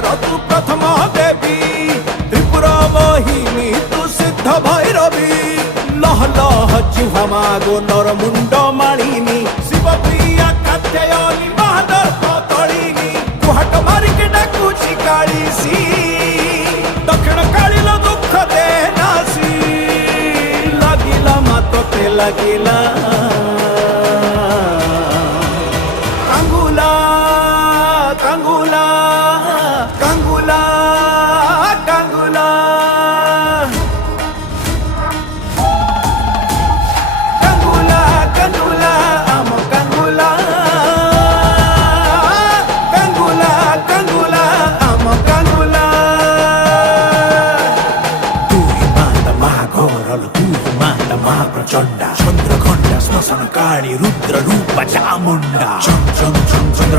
संसार तू प्रथम देवी त्रिपुरा मोहिनी तू सिद्ध भैरवी लह लह जिह्वा गोलर मुंड मालिनी शिव प्रिया कात्यायनी महादर्प तलिनी कुहाट मारिके डाकुची काळीसी दक्षिण काळील दुःख दे नासी लागिला मातोते लागिला कांगुला कांगुला कांगुला कांगुला कांगुला कांगुला आम कांगुला कांगुला कांगुला आम कांगुला तू ही माता महाघोर तू ही माता महाप्रचंडा चंद्रखंड श्मशान काळी रुद्र रूप चामुंडा चंद्र